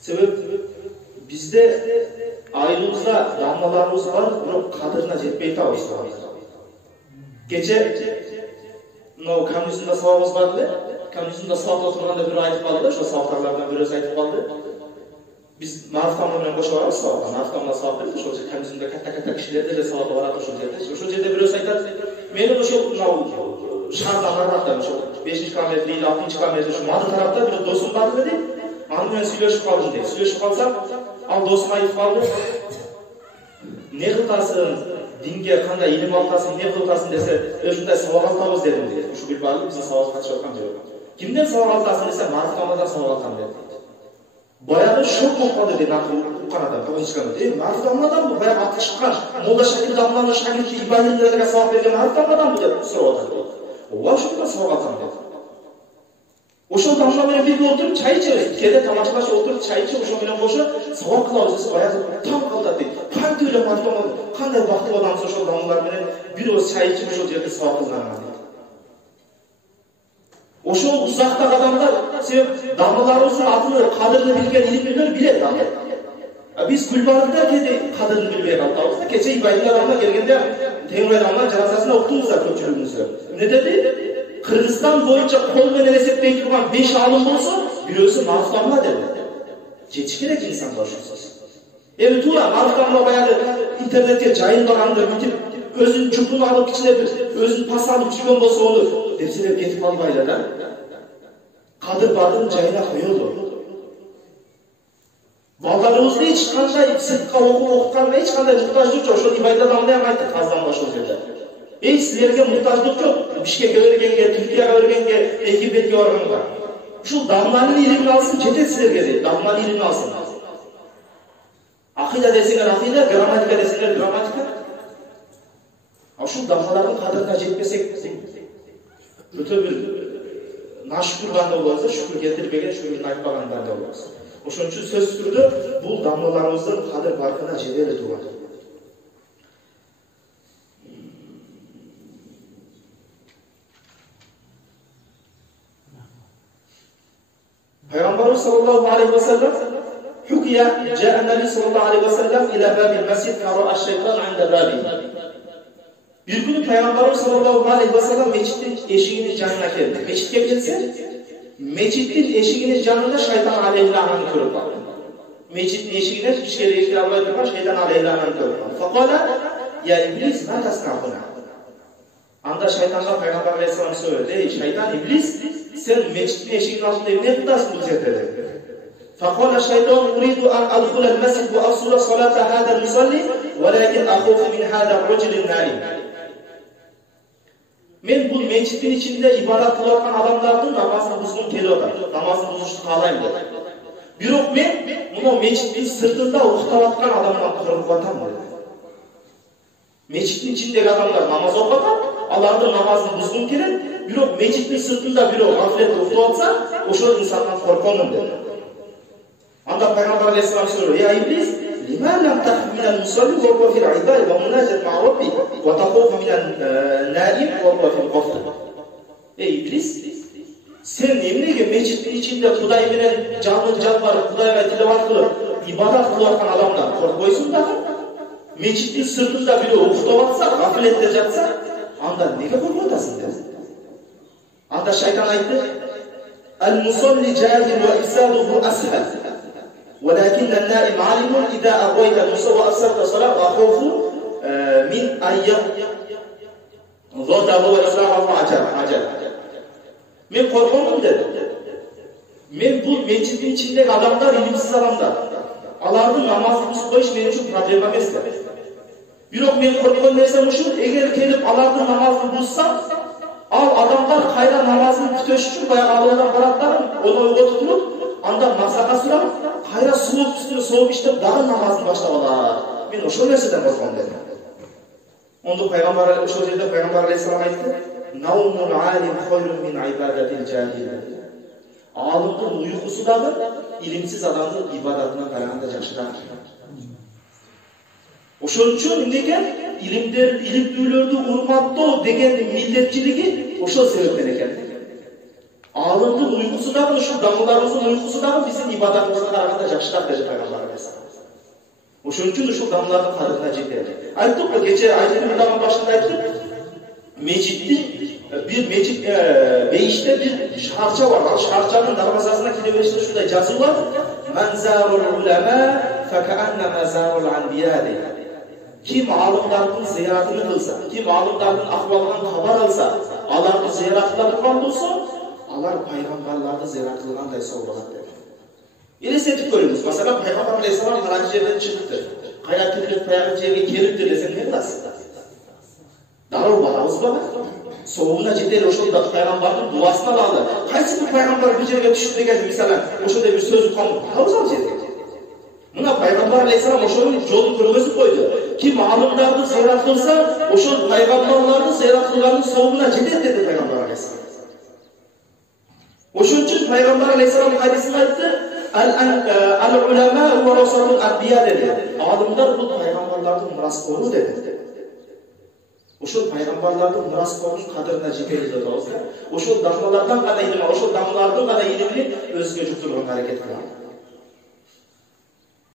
Себеп бизде айылыбызда дамналарыбыз бар, бирок кадырына жетпей атабыз. Кече мынау коммунизмда сабагыбыз бар эле. Коммунизмда сабакта отурганда бирөө айтып калды, ошо сабактарлардан бирөөсү айтып калды. Biz Mariftamla менен кошо барабыз сабакка. Mariftamла сабак берди, ошол коммунизмде катта кишилер деле сабакка барат ошол жерде. Ошол жерде бирөөсү айтат, менин ошол мынау шаардан наракта, ошол 5-километр или 6-километр ошо маты тарапта бир досум бар деди. Аны менен сүйлөшүп калдым дейт. Сүйлөшүп калсам, ал досум айтып калды. Не кылтасың? Динге кандай илим аласың, не кылтасың десе, өзүндөй сабак алабыз дедим дейт. Ушу бир баалы биздин сабак катышып аткан жок. Кимден сабак аласың десе, Mariftamадан сабак алам дейт. Баягы шок болуп калды дейт, уккан адам, кылычкан. Mariftamадан бу баягы аты чыккан. Молда Шакир Дамланын шагирти Ибадилерге сабак берген Mariftamадан бу деп сурап атат. Ооба, ошондон сабак алам дейт. Ошол дамла менен бирге отуруп чай ичебиз. Кээде тамашалаш отуруп чай ичип, ошо менен кошо сабак кылабыз десе, баягы таң калат дейт. Кантип эле Mariftamада кандай бактылуу адамсыз ошол дамлалар менен бир ооз чай ичип ошол жерде сабак кылганына дейт. Ошол узактагы адамдар, себеп дамлаларыбыздын атын кадырын билген илимдүүлөр билет аны. Биз Гүлбарында кээде кадырын билбей калдыбыз да. Кече Ибайдилер ана келгенде Теңир адамдар жаназасына уктубуз да көпчүлүгүбүз. Эмне деди? Кыргызстан боюнча кол менен эсептей турган 5 алым болсо, бирөөсү Mariftamla деди. Жетиш керек инсанга ошосуз. Эми туура Mariftamla баягы интернетке жайылганды бүтүп, өзүнүн жупун алып кичине бир өзүнүн пас алып жүргөн болсо, ону депселеп кетип калбайлы да. Кадыр бардын жайына коелу. Балдарыбызды эч кандай сыртка окутканга эч кандай муктаждык жок. Ошол Ибайдилерден айттык аздан ошол жерде. Эй, силерге муктаждык жок. Бишкекке бергенге, Түркияга бергенге, Египетке барганга. Ушул дамланын илимин алсын, жетет силерге дейт. Дамланын илимин алсын. Акыйда десеңер акыйда, грамматика десеңер грамматика. Ушул дамлалардын кадырына жетпесек, өтө бир нашүкүр банда болобуз, шүкүр келтирбеген, шүкүрүн айтпаган банда болобуз. Ошон үчүн сөзсүз түрдө бул дамлаларыбыздын кадыр баркына жетели турат. Peygamberimiz sallallahu aleyhi ve sellem Hüküye Câ'en Nebi sallallahu aleyhi ve sellem ila babil mescid kara'a şeytan inde babi. Bir gün Peygamberimiz sallallahu aleyhi ve sellem meçitin eşiğinin canına geldi. Meçitke gelse, meçitin eşiğinin canında şeytan aleyhilâhını körüp var. Meçitin eşiğine hiç kere eşiğine Allah'ı durma, şeytan aleyhilâhını körüp var. Fakala, ya iblis ne tasnafına? Anda şeytanla Peygamber aleyhisselam söyledi. Ey şeytan, iblis, sen meçitin eşiğinin altında ne tutasın bu zeytede? فقال الشيطان أريد أن أدخل المسجد وأبصر صلاة هذا المصلي ولكن أخوف من هذا الرجل النائم. Men bu meçitin içinde ibadat kılarken adamlardan namazını buzgun geliyorlar. Namazını buzuştu kalayım dedi. Birok men bunu meçitin sırtında uğtavatkan adamdan kırıp vatan dedi. Meçitin içindeki adamlar namaz okutan, Allah'ın namazını buzgun gelir. Birok meçitin sırtında birok gafletle uğtavatsa, o şu insandan korkonum dedi. Anda Peygamber aleyhisselam söylüyor. Ya iblis, lima lam tahf minel musalli ve huve fil ibad ve munacet ma'a rabbi ve tahuf minel naim ve huve fil gafl. Ey iblis, sen emnege meçitin içinde Kuday bilen canlı jalbarıp Kudayga tilavat kılıp ibadat kılarken adamdan korkboysun da meçitin sırtında biri uğtavatsa, gaflette jatsa, anda nege korkutasın dedi. Anda şeytan aytты: "El musalli cahil ve isaluhu ashal." ولكن النائم عالم إذا أغويت نفسه وأبصرت صلاة وأخوف من أن يغضب وإصلاحه عجل. Men korkunum dedi. Men bu meçitin içindeki adamlar ilimsiz adamlar. Alardı namazı buz koyuş benim için problem emesler. Birok men korkun dersem uşun, eğer gelip alardı namazı buzsam, al adamlar kayda namazını kütöş için bayağı Allah'dan baratlarım, onu uyga tutulup, anda masaka suram, kayra soğuk üstüne soğuk iştep dağın namazını başlamalar. Men oşo neseden korkun dedim. Onda Peygamber, oşo yerde Peygamber aleyhisselam aytdı. Naumul alim hayrun min ibadetil cahil. Alimdin uykusu dağı, ilimsiz adamın ibadatına karaganda jakşıraak. Oşon üчүн degen ilimdүүлөрдү урматтоо деген милдетчилиги ошол себептен экен. Alimdin uykusu dağı, şu damlalarımızın uykusu dağı bizim ibadetimize karaganda jakşırak dedi Peygamber Aleyhisselam. Ошон үчүн ушул дамлардын кадырына жетели. Айттык го кече айтып мындан башында айттык. Мечиттин бир мечит бейиште бир шарча бар. Ал шарчанын дарвазасына кире бериште ушундай жазуу бар. Манзарул улама факааннама зарул анбия. Kim alımdardын зыяратын кылса, kim alımdардын акыбалынан кабар алса, аларды зыяратлап кылган болсо, алар пайгамбарларды зыярат кылгандай соо болот деп. Елестетіп көріңіз. Mesela Peygamber Aleyhisselam Haran жерден çıktı. Kaynak tüpülüp Peygamber жерге келіпті десең не қыласыз? Дарау барабыз ба? Соғуына жетер ошол Peygamberдің дуасын алады. Қайсы бір Peygamber bir жерге түшіп деген, mesela ошодай бір сөз қонып, барабыз ал жерге. Мына Peygamber Aleyhisselam ошонун жолун көргөзүп койду. Kim алымдарды зыярат кылса, ошол пайгамбарларды зыярат кылганын соогуна жетет деди Peygamber Aleyhisselam. Ошон үчүн Peygamber Aleyhisselam хадисinde айтты, Al-ulama varasatul anbiya dedi. Alimler bu peygamberlerden miras koru dedi. Ошол пайгамбарлардын мирас корунун кадырына жетели деп атабыз. Ошол дамлардан гана илим, ошол дамлардын гана илимин өзгө жүктүргөнгө аракет кылам.